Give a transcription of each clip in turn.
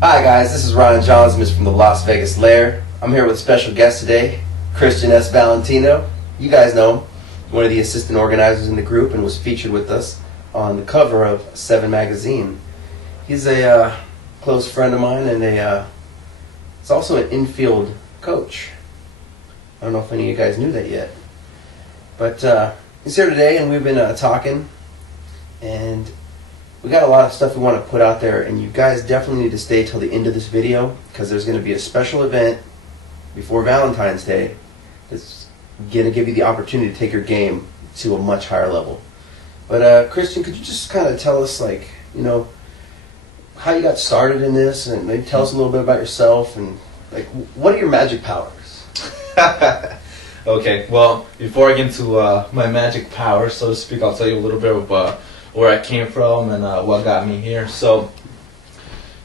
Hi guys, this is Ron Jaunzemis from the Las Vegas Lair. I'm here with a special guest today, Christian S. Valentino. You guys know him, one of the assistant organizers in the group, and was featured with us on the cover of Seven magazine. He's a close friend of mine, and he's also an infield coach. I don't know if any of you guys knew that yet, but he's here today, and we've been talking, and we got a lot of stuff we want to put out there, and you guys definitely need to stay till the end of this video, because there's going to be a special event before Valentine's Day that's going to give you the opportunity to take your game to a much higher level. But Christian, could you just kind of tell us, like, you know, how you got started in this, and maybe tell us a little bit about yourself, and like, what are your magic powers? Okay, well, before I get into my magic powers, so to speak, I'll tell you a little bit of where I came from and what got me here. So,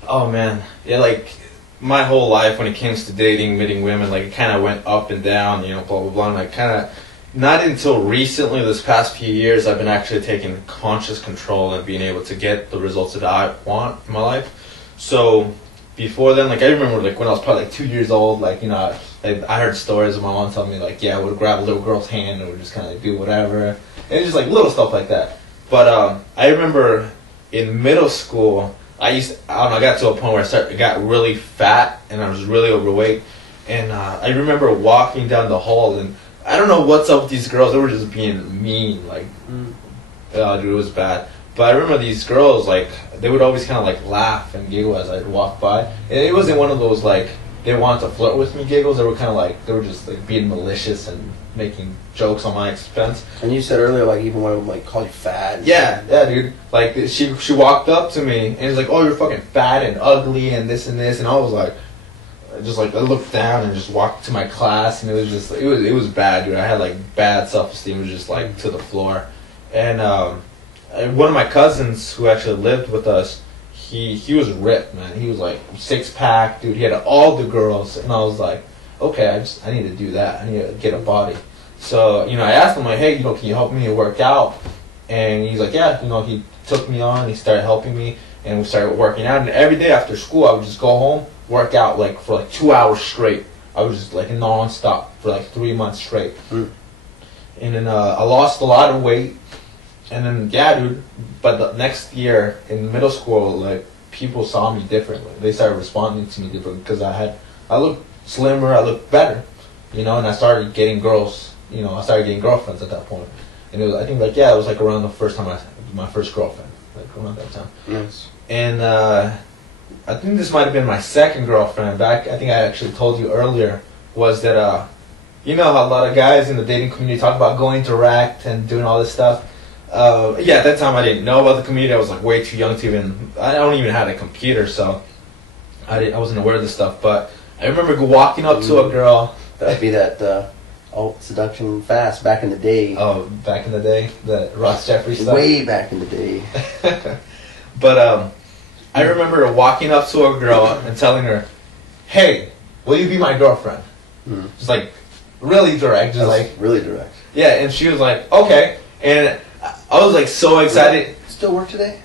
oh man, yeah, like my whole life when it came to dating, meeting women, like it kind of went up and down, you know, blah blah blah. And I kind of, not until recently, this past few years, I've been actually taking conscious control and being able to get the results that I want in my life. So before then, like I remember, like when I was probably like 2 years old, like, you know, I heard stories of my mom telling me, like, yeah, I would grab a little girl's hand and would just kind of like, do whatever, and it's just like little stuff like that. But I remember in middle school, I don't know, I got to a point where I got really fat and I was really overweight. And I remember walking down the hall, and I don't know what's up with these girls. They were just being mean, like, dude, it was bad. But I remember these girls, like, they would always kind of like laugh and giggle as I'd walk by. And it wasn't one of those like they wanted to flirt with me giggles. They were kind of like, they were just like being malicious and making jokes on my expense. And you said earlier, like, even one of them like called you fat. Yeah, dude. Like she walked up to me and was like, "Oh, you're fucking fat and ugly and this," and I was like, I looked down and just walked to my class, and it was just, it was bad, dude. I had like bad self-esteem. It was just like to the floor. And one of my cousins who actually lived with us, he was ripped, man. He was like 6-pack, dude. He had all the girls, and I was like, okay, I need to do that. I need to get a body. So, you know, I asked him, like, hey, you know, can you help me work out? And he's like, yeah. You know, he took me on. He started helping me, and we started working out. And every day after school, I would just go home, work out like for like 2 hours straight. I was just like nonstop for like 3 months straight. And then I lost a lot of weight. And then, yeah, dude, but the next year in middle school, like, people saw me differently. They started responding to me differently because I looked slimmer, I looked better, you know, and I started getting girls, you know, I started getting girlfriends at that point. And it was, I think, like, yeah, it was like around the first time my first girlfriend, like around that time. Yes. And I think this might have been my second girlfriend back. I think I actually told you earlier, was that, you know how a lot of guys in the dating community talk about going direct and doing all this stuff. Yeah, at that time I didn't know about the community. I was like way too young to even, I don't even have a computer, so I wasn't aware of this stuff. But I remember walking up to a girl. That'd be that seduction fast back in the day. Oh, back in the day? The Ross Jeffrey stuff? Way back in the day. But I remember walking up to a girl and telling her, hey, will you be my girlfriend? Just like really direct. Just like really direct. Yeah, and she was like, okay. And I was like so excited. Still work today?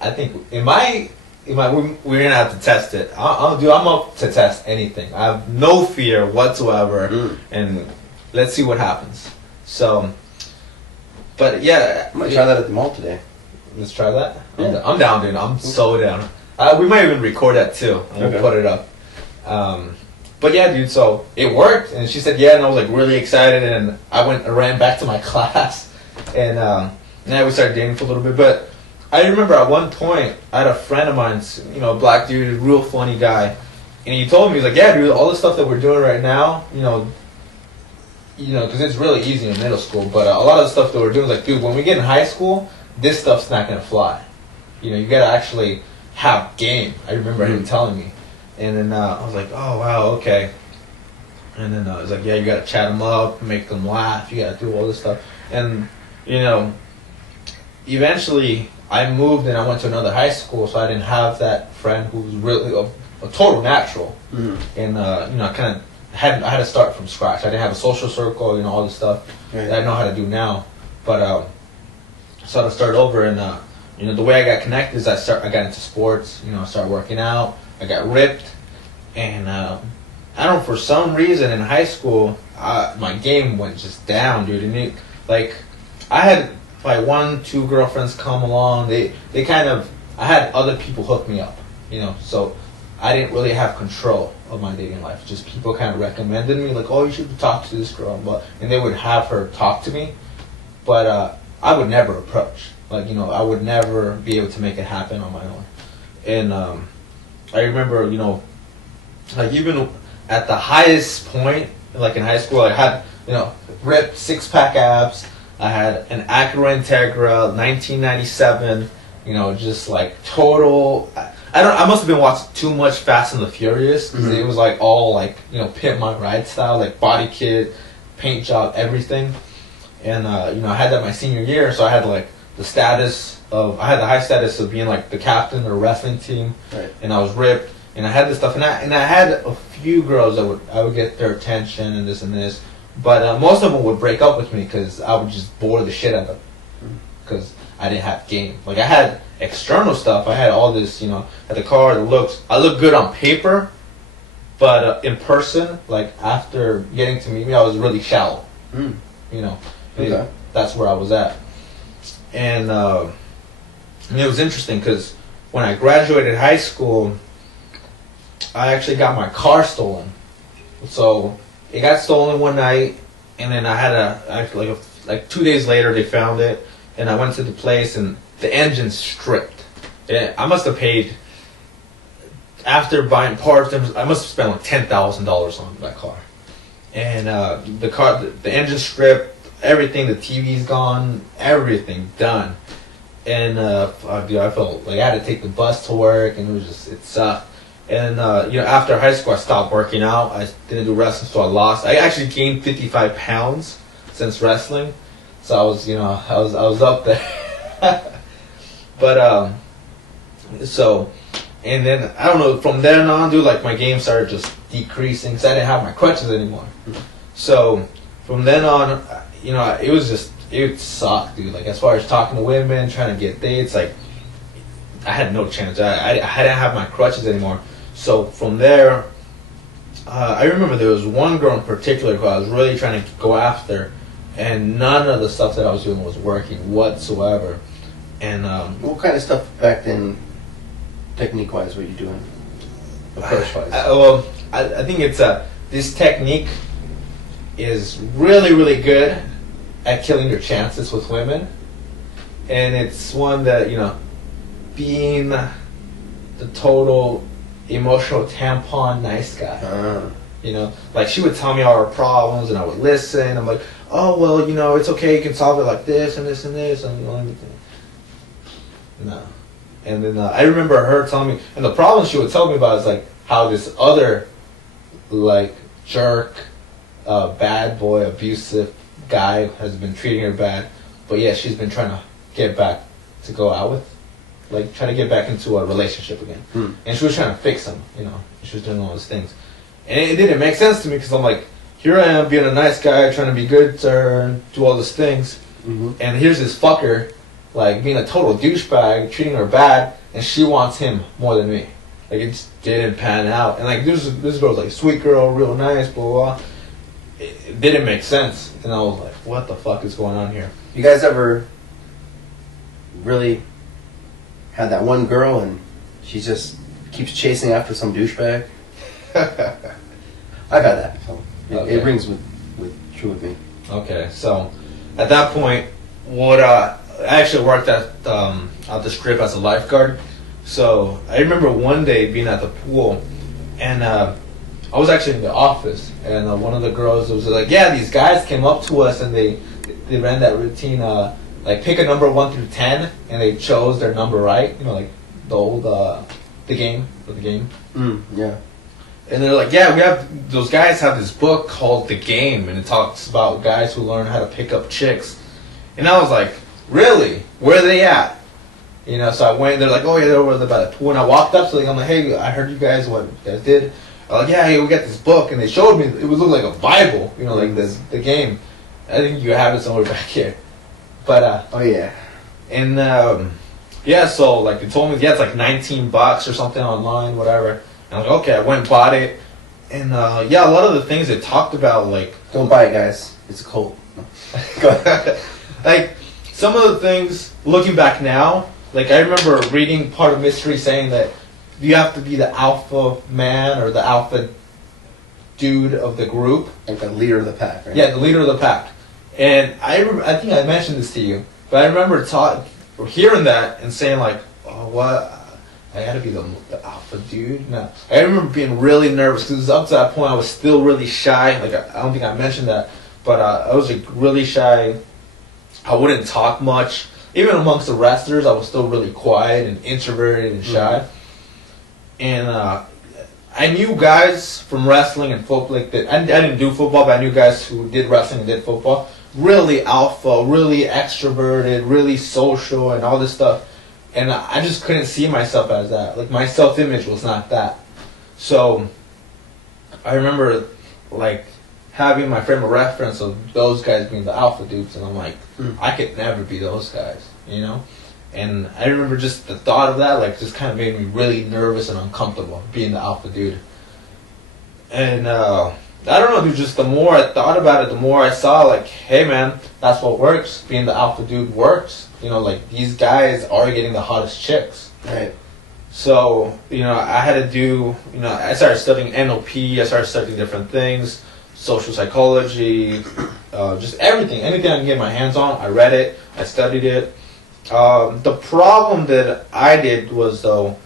I think we're gonna have to test it. I'm up to test anything. I have no fear whatsoever, and let's see what happens. So, but yeah, I might try that at the mall today. Let's try that. Yeah. I'm down, dude. I'm so down. We might even record that too. And we'll put it up. But yeah, dude. So it worked, and she said yeah, and I was like really excited, and I ran back to my class. And yeah, we started dating for a little bit. But I remember at one point, I had a friend of mine, you know, a black dude, real funny guy. And he told me, he's like, yeah, dude, all the stuff that we're doing right now, you know, because it's really easy in middle school. But a lot of the stuff that we're doing is like, dude, when we get in high school, this stuff's not going to fly. You know, you got to actually have game. I remember him telling me. And then I was like, oh, wow, okay. And then I was like, yeah, you got to chat them up, make them laugh. You got to do all this stuff. And, you know, eventually I moved and I went to another high school, so I didn't have that friend who was really a total natural. And, you know, I had to start from scratch. I didn't have a social circle, you know, all this stuff that I know how to do now. But so I started over, and you know, the way I got connected is I got into sports. You know, I started working out. I got ripped, and I don't know, for some reason in high school, my game went just down, dude. And like, I had like 1-2 girlfriends come along. They kind of, I had other people hook me up, you know, so I didn't really have control of my dating life. Just people kind of recommended me, like, oh, you should talk to this girl, and they would have her talk to me, but I would never approach. Like, you know, I would never be able to make it happen on my own. And I remember, you know, like even at the highest point, like in high school, I had, you know, ripped 6-pack abs. I had an Acura Integra, 1997. You know, just like total. I must have been watching too much Fast and the Furious, because it was like all like, you know, pimp my ride style, like body kit, paint job, everything. And you know, I had that my senior year, so I had like the high status of being like the captain of a wrestling team, right. And I was ripped, and I had this stuff, and I had a few girls that I would get their attention and this, but most of them would break up with me because I would just bore the shit out of them, because I didn't have game. Like, I had external stuff. I had all this, you know, I had the car, I looked good on paper, but in person, like after getting to meet me, I was really shallow. You know, okay. That's where I was at. And it was interesting because when I graduated high school, I actually got my car stolen. So it got stolen one night, and then I had like 2 days later they found it, and I went to the place and the engine's stripped. And I must have paid, after buying parts, I must have spent like $10,000 on that car. And the engine's stripped. Everything, the TV's gone, everything done, and I felt like I had to take the bus to work, and it sucked. And you know, after high school, I stopped working out. I didn't do wrestling, so I lost. I actually gained 55 pounds since wrestling, so I was up there. But so, and then I don't know. From then on, dude, like my game started just decreasing because I didn't have my crutches anymore. So from then on, you know, it sucked, dude. Like, as far as talking to women, trying to get dates, like, I had no chance. I didn't have my crutches anymore. So from there, I remember there was one girl in particular who I was really trying to go after, and none of the stuff that I was doing was working whatsoever. And what kind of stuff back then, technique-wise, were you doing? Approach-wise? Well, I think it's this technique is really, really good at killing your chances with women, and it's one that, you know, being the total emotional tampon nice guy. You know, like, she would tell me all her problems, and I would listen. I'm like, oh, well, you know, it's okay, you can solve it like this and this and this, and you know, everything. No. And then I remember her telling me, and the problem she would tell me about is like how this other like jerk, bad boy, abusive guy has been treating her bad, but yeah, she's been trying to get back to go out with, like, try to get back into a relationship again. And she was trying to fix him, you know. She was doing all those things, and it didn't make sense to me because I'm like, here I am being a nice guy, trying to be good to her, and do all these things, and here's this fucker, like, being a total douchebag, treating her bad, and she wants him more than me. Like, it just didn't pan out. And like, this girl's like, sweet girl, real nice, blah, blah, blah. It didn't make sense, and I was like, what the fuck is going on here? You guys ever really had that one girl and she just keeps chasing after some douchebag? I've had that. So it rings true with me. Okay, so at that point, I actually worked at the strip as a lifeguard. So I remember one day being at the pool, and I was actually in the office, and one of the girls was like, yeah, these guys came up to us and they ran that routine, like, pick a number 1 through 10, and they chose their number right, you know, like the old the game. Yeah. And they're like, yeah, those guys have this book called The Game, and it talks about guys who learn how to pick up chicks. And I was like, really? Where are they at? You know, so I went, and they're like, oh yeah, they're over there by the pool. And I walked up to them, I'm like, hey, I heard what you guys did. I'm like, yeah, hey, we got this book, and they showed me, it would look like a Bible, you know, like The Game. I think you have it somewhere back here. But oh yeah. And yeah, so like they told me, yeah, it's like $19 or something online, whatever. And I'm like, okay, I went and bought it. And yeah, a lot of the things they talked about, like, Don't buy it, guys. It's a cult. Go ahead. like some of the things looking back now, like I remember reading part of Mystery saying that you have to be the alpha man or the alpha dude of the group. Like the leader of the pack, right? Yeah, the leader of the pack. And I think I mentioned this to you, but I remember hearing that and saying like, oh, what? I gotta be the alpha dude? No. I remember being really nervous because up to that point I was still really shy. Like I don't think I mentioned that, but I was like really shy. I wouldn't talk much. Even amongst the wrestlers, I was still really quiet and introverted and shy. Mm-hmm. And I knew guys from wrestling and football. Like that, I didn't do football, but I knew guys who did wrestling and did football. Really alpha, really extroverted, really social, and all this stuff. And I just couldn't see myself as that. Like my self-image was not that. So I remember like having my frame of reference of those guys being the alpha dudes, and I'm like, I could never be those guys, you know? And I remember just the thought of that, like, just kind of made me really nervous and uncomfortable, being the alpha dude. And I don't know, dude, just the more I thought about it, the more I saw, like, hey, man, that's what works. Being the alpha dude works. You know, like, these guys are getting the hottest chicks. Right. So, you know, I had to do, you know, I started studying NLP, I started studying different things, social psychology, just everything. Anything I can get my hands on, I read it, I studied it. The problem that I did was, though,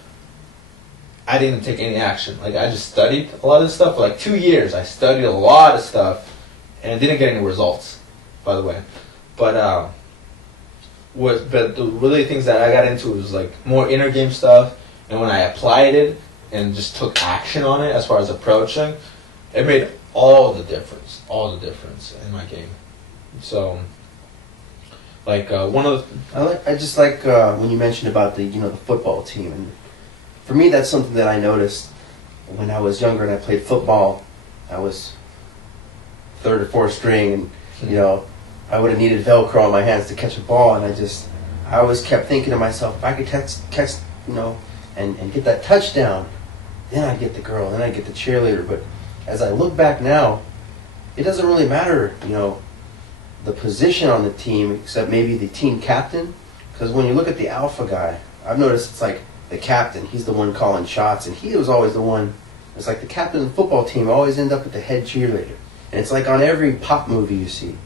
I didn't take any action. Like, I just studied a lot of this stuff for like 2 years. I studied a lot of stuff and didn't get any results, by the way. But the really things that I got into was like more inner game stuff. And when I applied it and just took action on it as far as approaching, it made all the difference in my game. So, like one of the I just like when you mentioned about the the football team, and for me that's something that I noticed when I was younger and I played football. I was third or fourth string, and I would have needed Velcro on my hands to catch a ball, and I always kept thinking to myself, if I could catch and get that touchdown, then I'd get the girl, then I'd get the cheerleader. But as I look back now, it doesn't really matter, the position on the team, except maybe the team captain. Because when you look at the alpha guy, I've noticed it's like the captain. He's the one calling shots, and he was always the one. It's like the captain of the football team always end up with the head cheerleader. And it's like on every pop movie you see.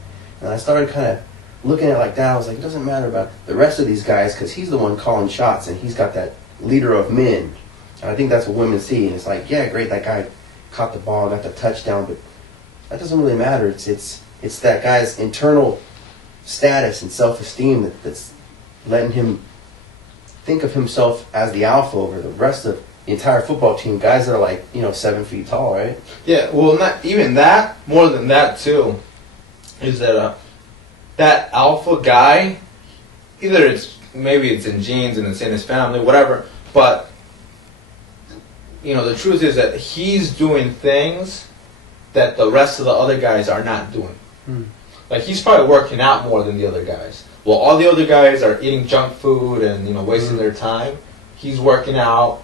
And I started kind of looking at it like that. I was like, it doesn't matter about the rest of these guys because he's the one calling shots, and he's got that leader of men. And I think that's what women see. And it's like, yeah, great, that guy caught the ball, got the touchdown, but that doesn't really matter. It's that guy's internal status and self-esteem that's letting him think of himself as the alpha over the rest of the entire football team, guys that are like 7 feet tall, right? Yeah, well, not even that, more than that too, is that that alpha guy, either maybe it's in genes and it's in his family, whatever, but the truth is that he's doing things that the rest of the other guys are not doing. Like, he's probably working out more than the other guys. Well, all the other guys are eating junk food and wasting their time. He's working out,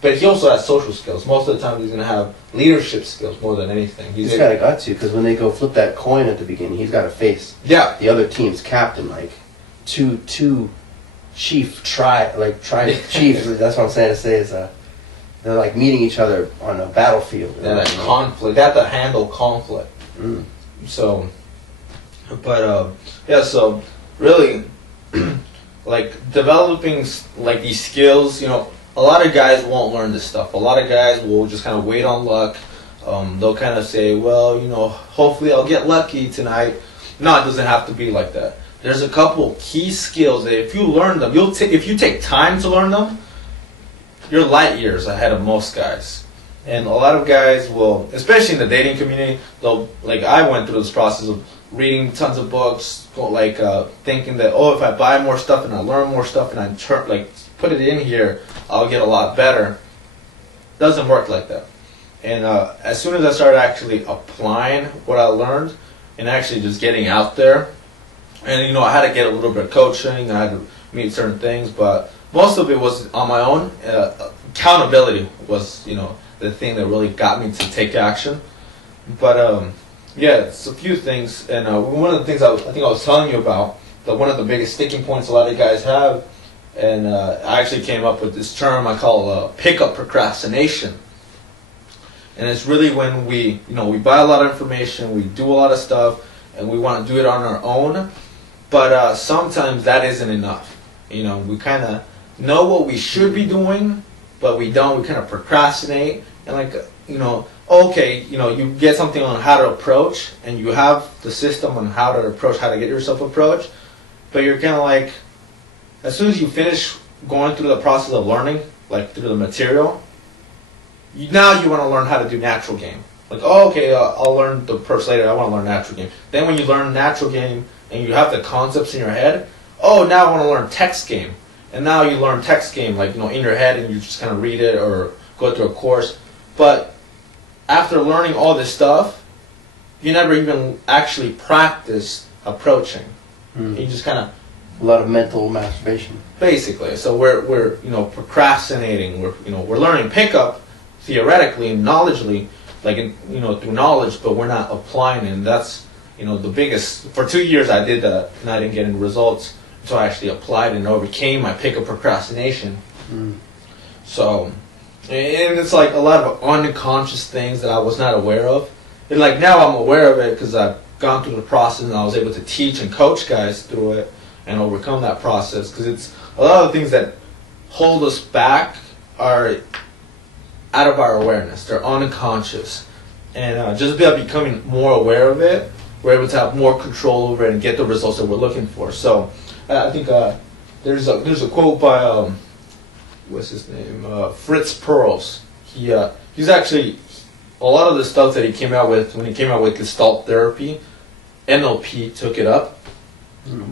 but he also has social skills. Most of the time, he's going to have leadership skills more than anything. He's got to, because when they go flip that coin at the beginning, he's got to face the other team's captain, like two chief chiefs. That's what I'm saying to say is they're like meeting each other on a battlefield. Yeah, that conflict. They have to handle conflict. So, but so really, like developing like these skills. A lot of guys won't learn this stuff. A lot of guys will just kind of wait on luck. They'll kind of say, well, hopefully I'll get lucky tonight. No, it doesn't have to be like that. There's a couple key skills that if you learn them, if you take time to learn them, you're light years ahead of most guys. And a lot of guys will, especially in the dating community, I went through this process of reading tons of books, thinking that, if I buy more stuff and I learn more stuff and I put it in here, I'll get a lot better. Doesn't work like that. And as soon as I started actually applying what I learned and actually just getting out there, and I had to get a little bit of coaching, I had to meet certain things, but most of it was on my own. Accountability was, the thing that really got me to take action. But yeah, it's a few things, and one of the things I think I was telling you about, that one of the biggest sticking points a lot of guys have, and I actually came up with this term I call pickup procrastination. And it's really when we buy a lot of information, we do a lot of stuff, and we want to do it on our own, but sometimes that isn't enough. We kind of know what we should be doing, but we don't. We kind of procrastinate, and okay, you get something on how to approach, and you have the system on how to approach, how to get yourself approached, but you're kind of like, as soon as you finish going through the process of learning, like through the material, now you want to learn how to do natural game. Like, okay, I'll learn the approach later, I want to learn natural game. Then when you learn natural game, and you have the concepts in your head, oh, now I want to learn text game. And now you learn text game, like, in your head, and you just kind of read it or go through a course. But after learning all this stuff, you never even actually practice approaching. You just kind of... A lot of mental masturbation. Basically. So we're procrastinating. We're learning pickup theoretically and knowledgeably, like, through knowledge, but we're not applying it. And that's, the biggest... For 2 years I did that, and I didn't get any results. So I actually applied and overcame my pickup procrastination. So, and it's like a lot of unconscious things that I was not aware of. And like now I'm aware of it because I've gone through the process, and I was able to teach and coach guys through it and overcome that process. Because it's a lot of things that hold us back are out of our awareness. They're unconscious. And just by becoming more aware of it, we're able to have more control over it and get the results that we're looking for. So I think there's a quote by what's his name, Fritz Perls. He's actually, a lot of the stuff that he came out with when he came out with Gestalt therapy, NLP took it up.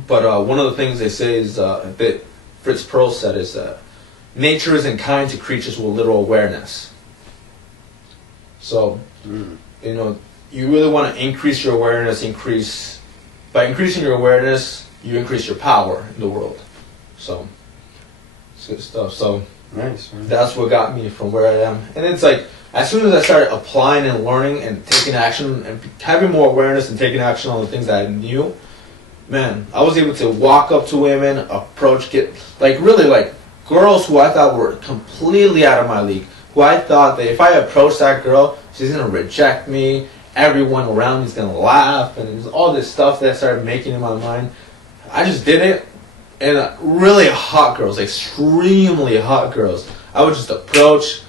But one of the things they say is that Fritz Perls said is nature isn't kind to creatures with little awareness. So you really want to increase your awareness. By increasing your awareness, you increase your power in the world. So it's good stuff. So nice. That's what got me from where I am. And it's like, as soon as I started applying and learning and taking action and having more awareness and taking action on the things that I knew, man, I was able to walk up to women, approach, really girls who I thought were completely out of my league, who I thought that if I approached that girl, she's going to reject me, everyone around me is going to laugh, and there's all this stuff that I started making in my mind. I just did it, and really hot girls, extremely hot girls, I would just approach.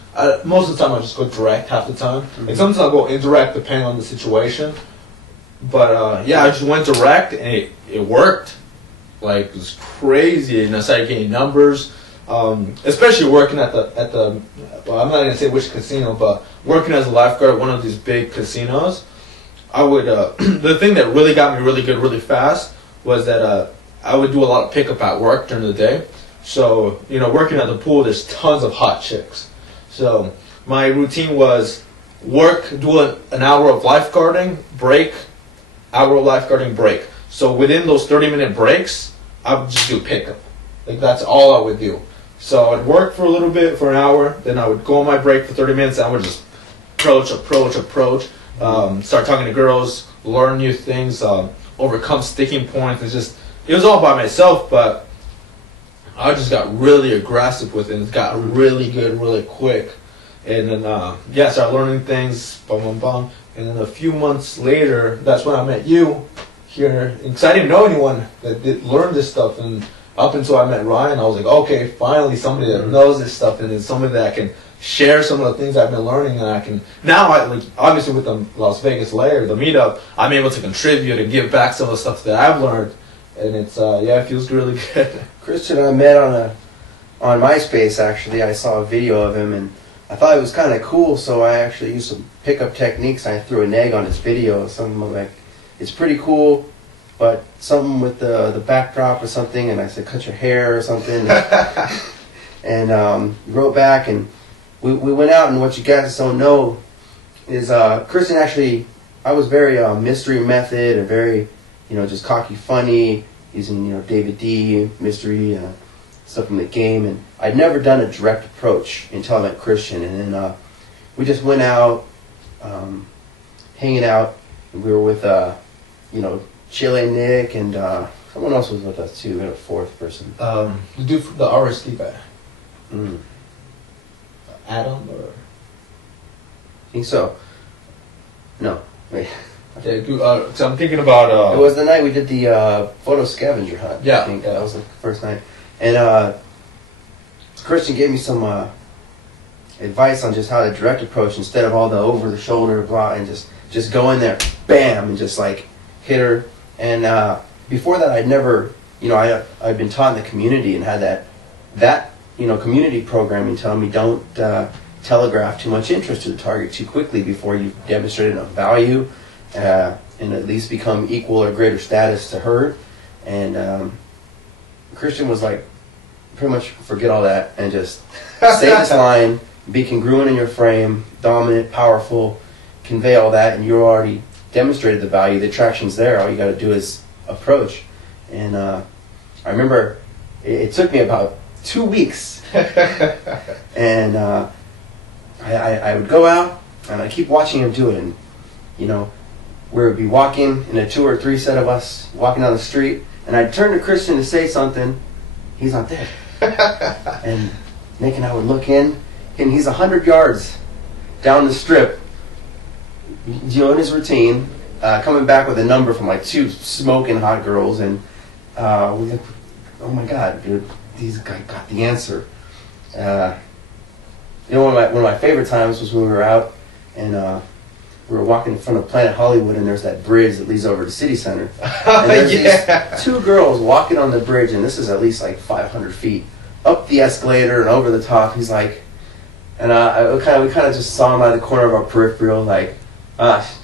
Most of the time I just go direct half the time. Like sometimes I'll go indirect depending on the situation. But yeah, I just went direct, and it worked. Like, it was crazy, and I started getting numbers. Especially working at the well, I'm not going to say which casino, but working as a lifeguard at one of these big casinos, I would, the thing that really got me really good really fast was that I would do a lot of pickup at work during the day. So, working at the pool, there's tons of hot chicks. So my routine was work, do an hour of lifeguarding, break, hour of lifeguarding, break. So within those 30-minute breaks, I would just do pickup. Like, that's all I would do. So I'd work for a little bit, for an hour, then I would go on my break for 30 minutes, and I would just approach, start talking to girls, learn new things, overcome sticking points. It was all by myself, but I just got really aggressive with it, and it got really good really quick. And then, I started learning things, and then a few months later, that's when I met you here, because I didn't know anyone that did learn this stuff, and up until I met Ryan, I was like, okay, finally somebody that knows this stuff, and it's somebody that I can share some of the things I've been learning, and I can, now, obviously with the Las Vegas layer, the meetup, I'm able to contribute and give back some of the stuff that I've learned, and it's, it feels really good. Christian and I met on MySpace, actually. I saw a video of him, and I thought it was kind of cool, so I actually used some pickup techniques. I threw an egg on his video, something like, it's pretty cool, but something with the backdrop or something, and I said, cut your hair or something. And wrote back, and we went out, and what you guys don't know is Christian actually, I was very mystery method and very, just cocky funny, using, David D, mystery, stuff from the game, and I'd never done a direct approach until I met Christian, and then we just went out, hanging out, and we were with, Chile Nick, and someone else was with us too. We had a fourth person. The dude, the RSD guy. Mm. Adam, or? I think so. No, wait. Yeah, so I'm thinking about... it was the night we did the photo scavenger hunt. Yeah. I think that was the first night. And Christian gave me some advice on just how to direct approach instead of all the over-the-shoulder blah, and just go in there, bam, and just like hit her. And before that, I'd never, I'd been taught in the community and had that community programming telling me don't telegraph too much interest to the target too quickly before you've demonstrated enough value and at least become equal or greater status to her. And Christian was like, pretty much forget all that and just stay this line, be congruent in your frame, dominant, powerful, convey all that, and you already demonstrated the value. The attraction's there. All you got to do is approach. And I remember it took me about 2 weeks, and I would go out and I keep watching him do it, and we would be walking in a 2 or 3 set of us walking down the street, and I'd turn to Christian to say something. He's not there. And Nick and I would look in, and he's 100 yards down the strip, doing his routine, coming back with a number from like 2 smoking hot girls, and we're like, oh my God, dude, these guys got the answer. One of my favorite times was when we were out, and we were walking in front of Planet Hollywood, and there's that bridge that leads over to City Center. And there's these 2 girls walking on the bridge, and this is at least like 500 feet up the escalator and over the top. He's like, and we kind of just saw him out of the corner of our peripheral, like, nice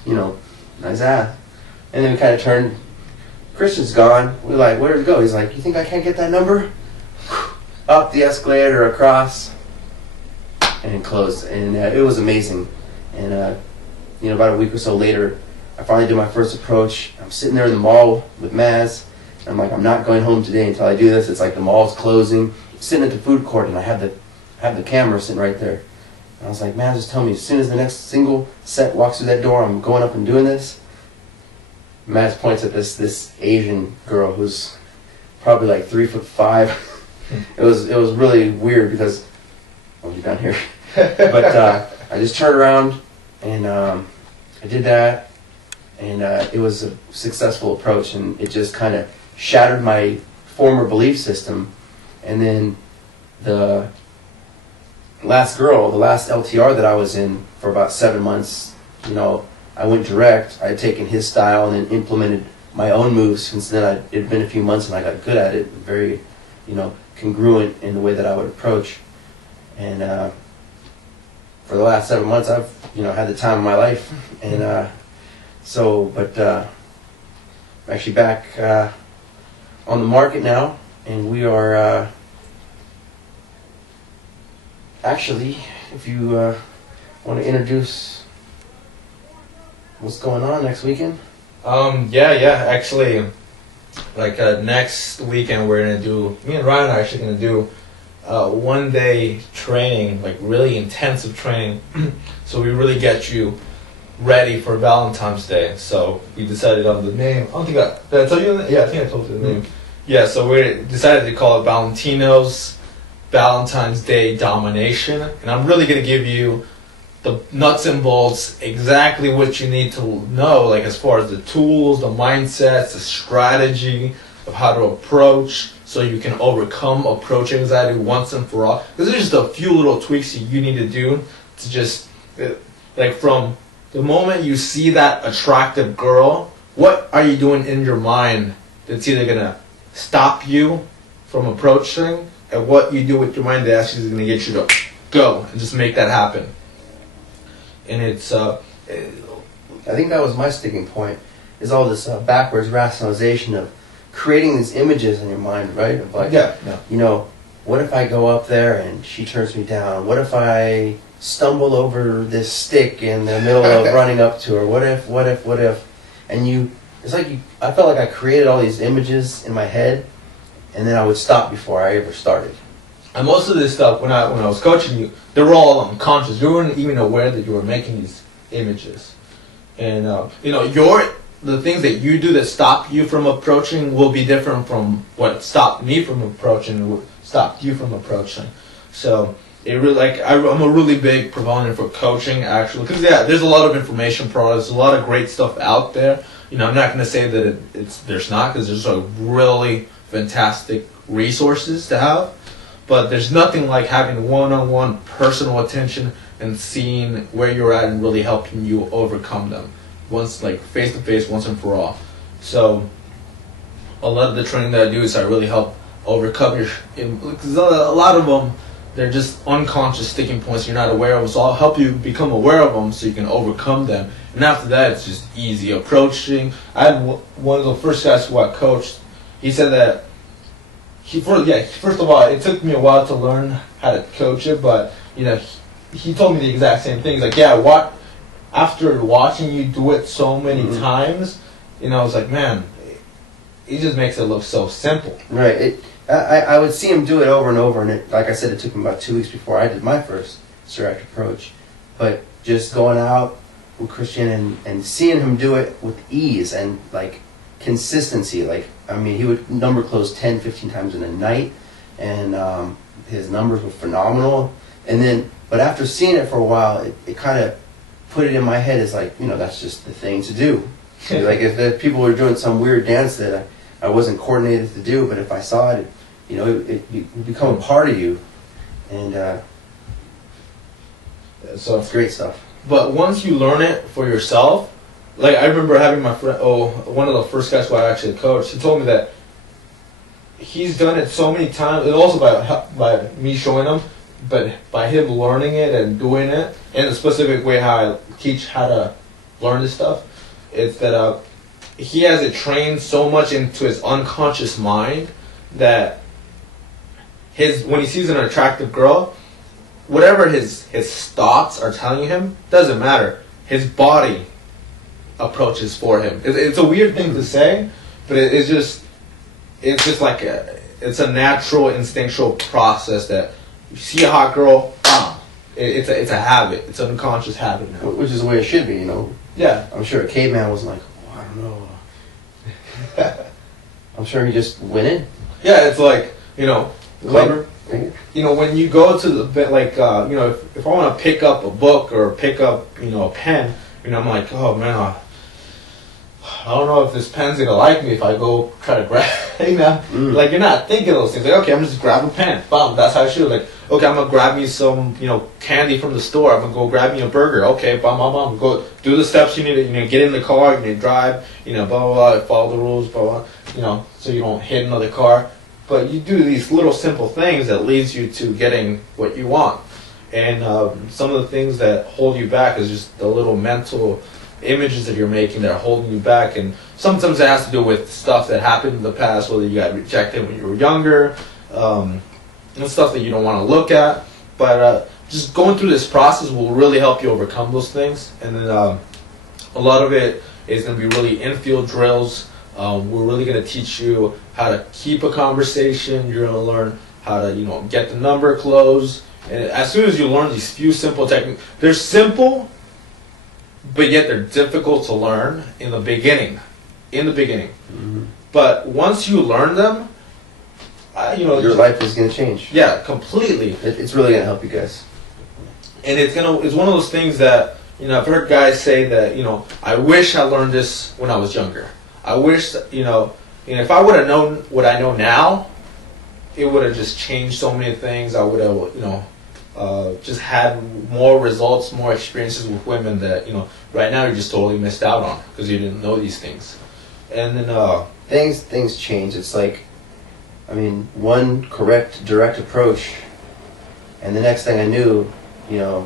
ass. And then we kind of turned. Christian's gone. We're like, where did it go? He's like, you think I can't get that number? Up the escalator, across, and closed. And it was amazing. And about a week or so later, I finally did my first approach. I'm sitting there in the mall with Maz. I'm like, I'm not going home today until I do this. It's like the mall's closing. I'm sitting at the food court, and I have the camera sitting right there. And I was like, Maz, just tell me, as soon as the next single set walks through that door, I'm going up and doing this. Maz points at this Asian girl who's probably like 3'5". It was really weird because you're down here. But I just turned around and I did that, and it was a successful approach, and it just kind of shattered my former belief system. And then the last LTR that I was in for about 7 months, I went direct. I had taken his style and then implemented my own moves. Since then, it had been a few months, and I got good at it. Very, congruent in the way that I would approach. And for the last 7 months, I've, had the time of my life. And I'm actually back on the market now, and we are actually, if you want to introduce what's going on next weekend? Actually, next weekend me and Ryan are actually gonna do 1 day training, like really intensive training. So we really get you ready for Valentine's Day. So we decided on the name. I don't think did I tell you the name? Yeah, I think I told you the name. Yeah, so we decided to call it Valentino's Valentine's Day Domination, and I'm really gonna give you the nuts and bolts, exactly what you need to know, like as far as the tools, the mindsets, the strategy of how to approach, so you can overcome approach anxiety once and for all. Because there's just a few little tweaks you need to do to just, like from the moment you see that attractive girl, what are you doing in your mind that's either going to stop you from approaching, and what you do with your mind that actually is going to get you to go and just make that happen. And it's, I think that was my sticking point, is all this backwards rationalization of creating these images in your mind, right? Of like, what if I go up there and she turns me down? What if I stumble over this stick in the middle of running up to her? What if? And I felt like I created all these images in my head, and then I would stop before I ever started. And most of this stuff, when I was coaching you, they were all unconscious. You weren't even aware that you were making these images. And the things that you do that stop you from approaching will be different from what stopped me from approaching and what stopped you from approaching. So it really, I'm a really big proponent for coaching, actually, because there's a lot of information products, a lot of great stuff out there. I'm not going to say that there's not, because there's really fantastic resources to have, but there's nothing like having one-on-one personal attention and seeing where you're at and really helping you overcome them once, face to face, once and for all. So a lot of the training that I do is I really help overcome because a lot of them, they're just unconscious sticking points you're not aware of. So I'll help you become aware of them so you can overcome them. And after that, it's just easy approaching. I had one of the first guys who I coached. He said that first of all, it took me a while to learn how to coach it, but he told me the exact same thing. He's like, after watching you do it so many times, I was like, man, it just makes it look so simple. Right. I would see him do it over and over, and like I said, it took him about 2 weeks before I did my first direct approach. But just going out with Christian and seeing him do it with ease and consistency. He would number close 10, 15 times in a night, and his numbers were phenomenal. But after seeing it for a while, it kind of put it in my head as that's just the thing to do. If people were doing some weird dance that I wasn't coordinated to do, but if I saw it, it would become a part of you, and so it's great stuff. But once you learn it for yourself, I remember having my friend, one of the first guys who I actually coached, he told me that he's done it so many times, and also by me showing him, but by him learning it and doing it in a specific way, how I teach how to learn this stuff, it's that he has it trained so much into his unconscious mind that when he sees an attractive girl, whatever his thoughts are telling him doesn't matter. His body approaches for him. It's a weird thing to say, but it's just like it's a natural instinctual process that you see a hot girl, it's a habit. It's an unconscious habit now. Which is the way it should be, Yeah. I'm sure a caveman was like, I don't know. I'm sure he just went in. Yeah, it's when you go to the bit, if I want to pick up a book or pick up, a pen, I'm like, oh man, I don't know if this pen's gonna like me if I go try to grab. You're not thinking those things. Okay, I'm just grab a pen. Bam, that's how I should. Okay, I'm gonna grab me some, candy from the store. I'm gonna go grab me a burger. Okay, bam, bam, bam. Go do the steps you need to, get in the car. You need to drive. Blah blah blah. Follow the rules. Blah blah. So you don't hit another car. But you do these little simple things that leads you to getting what you want. And some of the things that hold you back is just the little mental images that you're making that are holding you back. And sometimes it has to do with stuff that happened in the past, whether you got rejected when you were younger, and stuff that you don't want to look at. But just going through this process will really help you overcome those things. And then a lot of it is going to be really infield drills. We're really going to teach you how to keep a conversation. You're going to learn how to, get the number closed. And as soon as you learn these few simple techniques, they're simple, but yet they're difficult to learn in the beginning. Mm-hmm. But once you learn them, your life is going to change. Yeah, completely. It's really going to help you guys. And it's one of those things that, I've heard guys say that, I wish I learned this when I was younger. I wish, if I would have known what I know now, it would have just changed so many things. I would have, just had more results, more experiences with women that, right now you just totally missed out on because you didn't know these things. And then things change. It's one correct direct approach, and the next thing I knew, the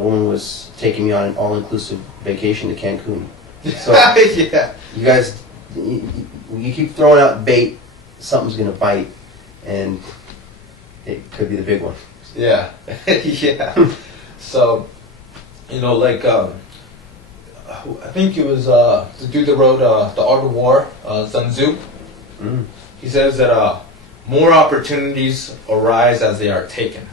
woman was taking me on an all-inclusive vacation to Cancun. So yeah. You guys, you keep throwing out bait, something's gonna bite, and it could be the big one. Yeah, yeah. So, I think it was the dude that wrote The Art of War, Sun Tzu. He says that more opportunities arise as they are taken.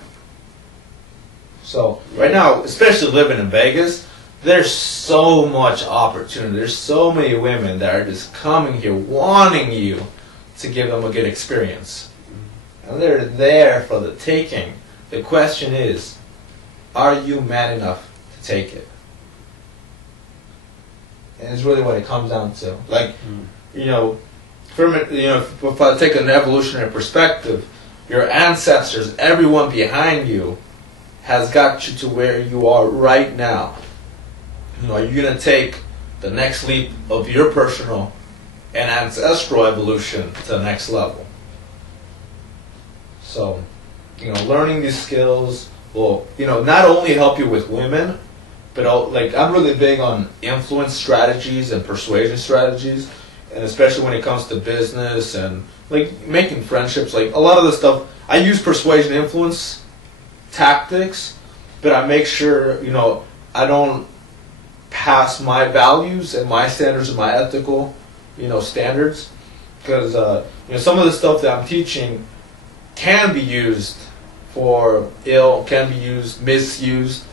So right now, especially living in Vegas, there's so much opportunity. There's so many women that are just coming here wanting you to give them a good experience. And they're there for the taking. The question is, are you man enough to take it? And it's really what it comes down to. Like, you know, if I take an evolutionary perspective, your ancestors, everyone behind you, has got you to where you are right now. You know, are you going to take the next leap of your personal and ancestral evolution to the next level? So, you know, learning these skills will, you know, not only help you with women, but like I'm really big on influence strategies and persuasion strategies, and especially when it comes to business and like making friendships. Like a lot of the stuff, I use persuasion influence tactics, but I make sure, you know, I don't pass my values and my standards and my ethical, you know, standards, because you know, some of the stuff that I'm teaching can be used for ill, can be used, misused,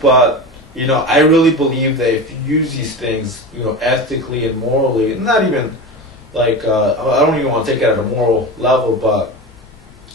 but you know, I really believe that if you use these things, you know, ethically and morally, not even like I don't even want to take it at a moral level, but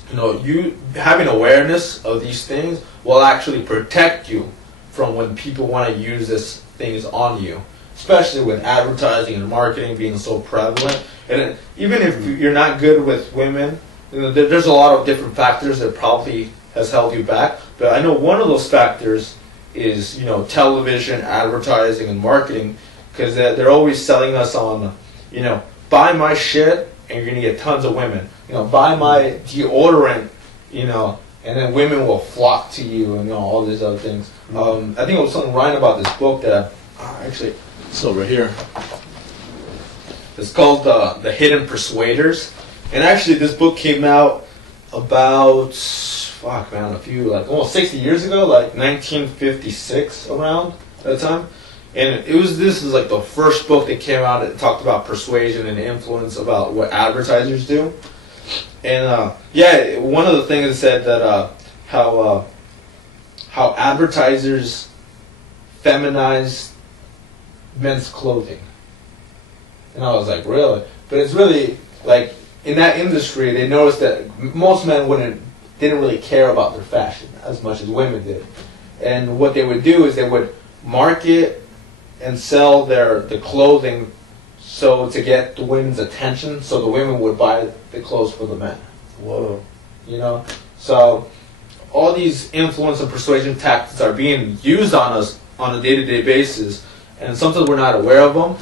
you know, you having awareness of these things will actually protect you from when people want to use these things on you, especially with advertising and marketing being so prevalent. And even if you're not good with women, you know, there's a lot of different factors that probably has held you back. But I know one of those factors is, you know, television, advertising, and marketing, because they're always selling us on, you know, buy my shit and you're gonna get tons of women. You know, buy my deodorant, you know, and then women will flock to you, and you know, all these other things. I think it was something Ryan about this book that actually it's over here. It's called The Hidden Persuaders, and actually this book came out about almost 60 years ago, like 1956 around that time. And this is like the first book that came out that talked about persuasion and influence, about what advertisers do. And yeah, one of the things said that how advertisers feminize men's clothing. And I was like, really? But it's really like in that industry, they noticed that most men didn't really care about their fashion as much as women did. And what they would do is they would market and sell the clothing so to get the women's attention, so the women would buy the clothes for the men. Whoa. You know? So all these influence and persuasion tactics are being used on us on a day-to-day basis, and sometimes we're not aware of them.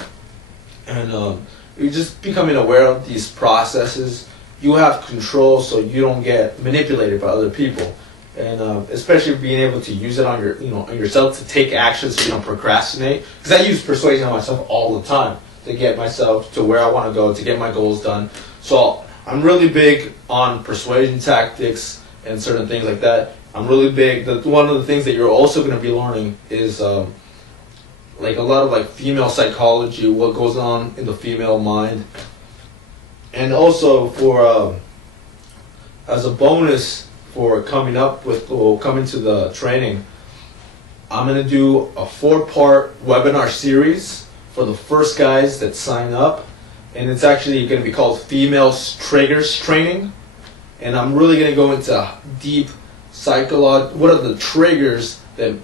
And you're just becoming aware of these processes. You have control so you don't get manipulated by other people. And especially being able to use it on on yourself to take action so you don't procrastinate. Because I use persuasion on myself all the time to get myself to where I want to go, to get my goals done. So I'm really big on persuasion tactics and certain things like that. I'm really big. One of the things that you're also going to be learning is like a lot of like female psychology, what goes on in the female mind. And also for as a bonus for coming to the training, I'm going to do a 4-part webinar series for the first guys that sign up. And it's actually going to be called Females Triggers Training. And I'm really going to go into deep psychology. What are the triggers that,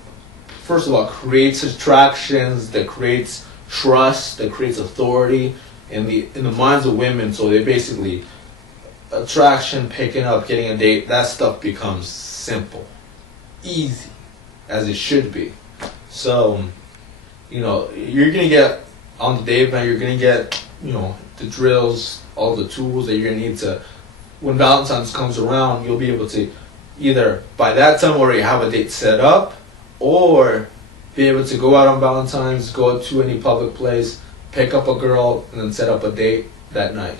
first of all, creates attractions, that creates trust, that creates authority in the minds of women. So they basically, attraction, picking up, getting a date, that stuff becomes simple, easy, as it should be. So, you know, you're going to get on the date night, you're going to get, you know, the drills, all the tools that you're going to need to, when Valentine's comes around, you'll be able to either by that time already have a date set up, or be able to go out on Valentine's, go to any public place, pick up a girl, and then set up a date that night.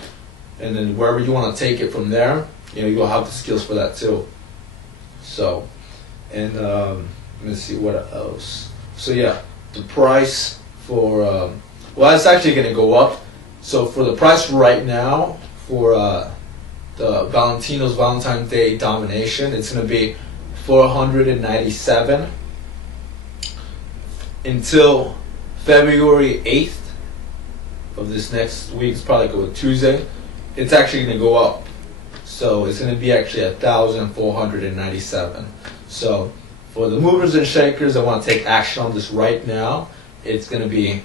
And then wherever you want to take it from there, you know, you'll have the skills for that too. So, and let me see what else. So yeah, the price for, well, it's actually going to go up. So for the price right now, for the Valentino's Valentine's Day Domination. It's going to be 497 until February 8th of this next week. It's probably like a Tuesday. It's actually going to go up. So it's going to be actually 1,497. So for the movers and shakers that want to take action on this right now, it's going to be,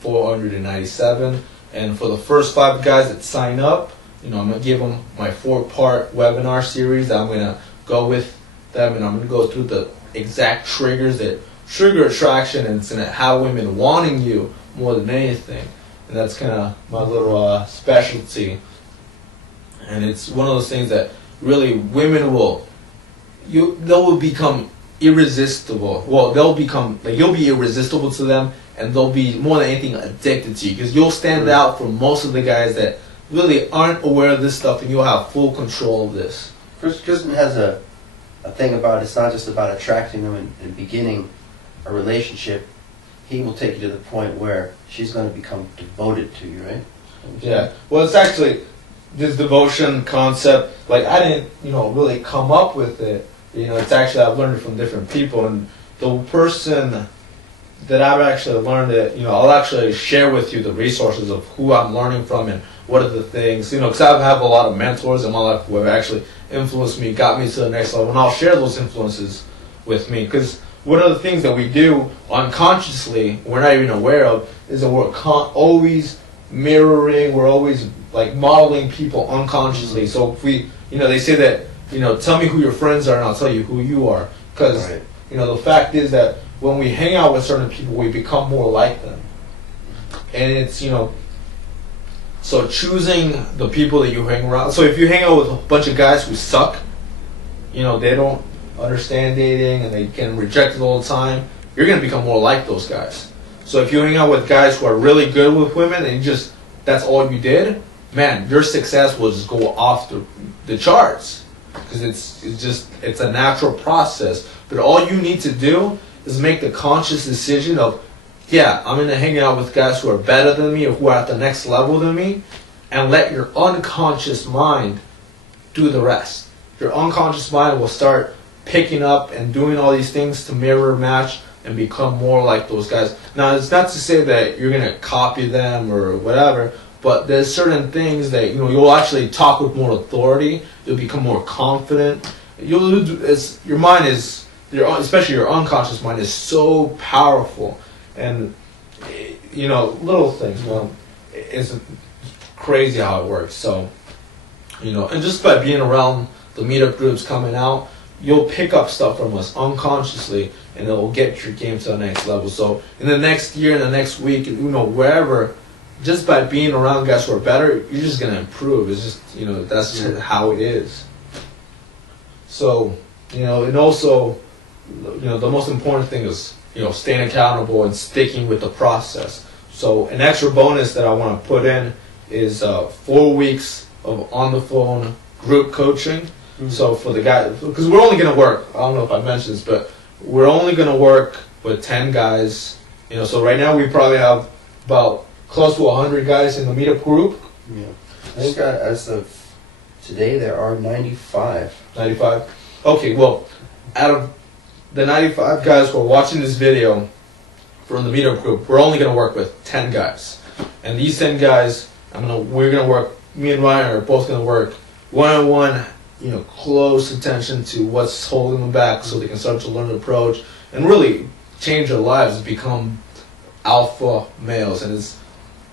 497. And for the first 5 guys that sign up, I'm going to give them my 4-part webinar series. I'm going to go with them, and I'm going to go through the exact triggers that trigger attraction, and it's going to have women wanting you more than anything. And that's kind of my little specialty. And it's one of those things that really women they'll become irresistible. Well, they'll become, you'll be irresistible to them, and they'll be more than anything addicted to you, because you'll stand out from most of the guys that really aren't aware of this stuff, and you'll have full control of this. Kristen has a thing about, it's not just about attracting them and beginning a relationship. He will take you to the point where she's going to become devoted to you, right? Yeah. Well, it's actually this devotion concept. I didn't, really come up with it. It's actually, I've learned it from different people, and the person that I've actually learned it, I'll actually share with you the resources of who I'm learning from and what are the things, because I have a lot of mentors in my life who have actually influenced me, got me to the next level, and I'll share those influences with me, because one of the things that we do unconsciously, we're not even aware of, is that we're always mirroring, we're always modeling people unconsciously. So if we, they say that, tell me who your friends are and I'll tell you who you are. Because, right. The fact is that when we hang out with certain people, we become more like them. And it's, so choosing the people that you hang around. So if you hang out with a bunch of guys who suck, they don't understand dating and they can reject it all the time, you're going to become more like those guys. So if you hang out with guys who are really good with women and that's all you did, man, your success will just go off the charts, because it's a natural process. But all you need to do is make the conscious decision of, yeah, I'm going to hang out with guys who are better than me or who are at the next level than me, and let your unconscious mind do the rest. Your unconscious mind will start picking up and doing all these things to mirror match and become more like those guys. Now, it's not to say that you're going to copy them or whatever, but there's certain things that, you'll actually talk with more authority. You'll become more confident. Your mind is, especially your unconscious mind, is so powerful. And, little things, it's crazy how it works. So, and just by being around the meetup groups coming out, you'll pick up stuff from us unconsciously, and it will get your game to the next level. So in the next year, in the next week, wherever, just by being around guys who are better, you're just going to improve. It's just, that's just how it is. So, and also, the most important thing is, staying accountable and sticking with the process. So an extra bonus that I want to put in is 4 weeks of on-the-phone group coaching. Mm-hmm. So for the guys, because we're only going to work, I don't know if I mentioned this, but we're only going to work with 10 guys. So right now we probably have about close to 100 guys in the meetup group. Yeah. I think as of today there are 95. 95? Okay, well, out of the 95 guys who are watching this video from the meetup group, we're only going to work with 10 guys. And these 10 guys, we're going to work, me and Ryan are both going to work one-on-one, close attention to what's holding them back so they can start to learn the approach and really change their lives and become alpha males. And it's,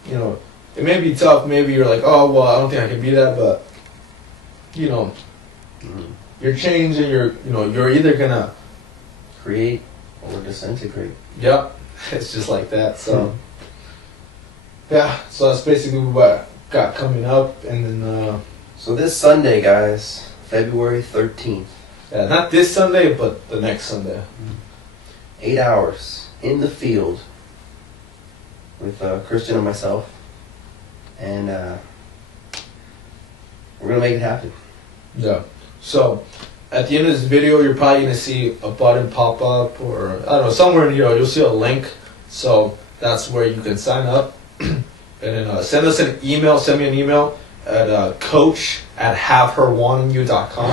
it may be tough. Maybe you're like, oh, well, I don't think I can be that, but, you're changing, you're either going to create or disintegrate. Yep. It's just like that. So, yeah, so that's basically what I got coming up. And then, so this Sunday, guys, February 13th. Yeah, not this Sunday, but the next Sunday. 8 hours in the field with Christian and myself. And we're going to make it happen. Yeah. So, at the end of this video, you're probably going to see a button pop up, or, I don't know, somewhere in here, you'll see a link. So, that's where you can sign up. And then send us an email, send me an email, at coach@haveherwantingyou.com.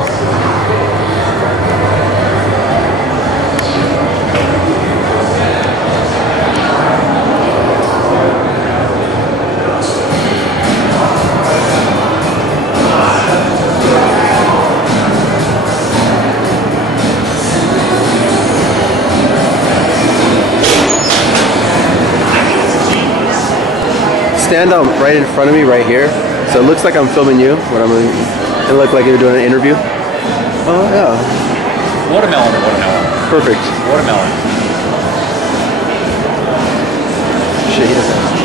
Stand up right in front of me, right here. So it looks like I'm filming you. It looked like you're doing an interview. Oh yeah. Watermelon or watermelon? Perfect. Watermelon. Shit, he doesn't.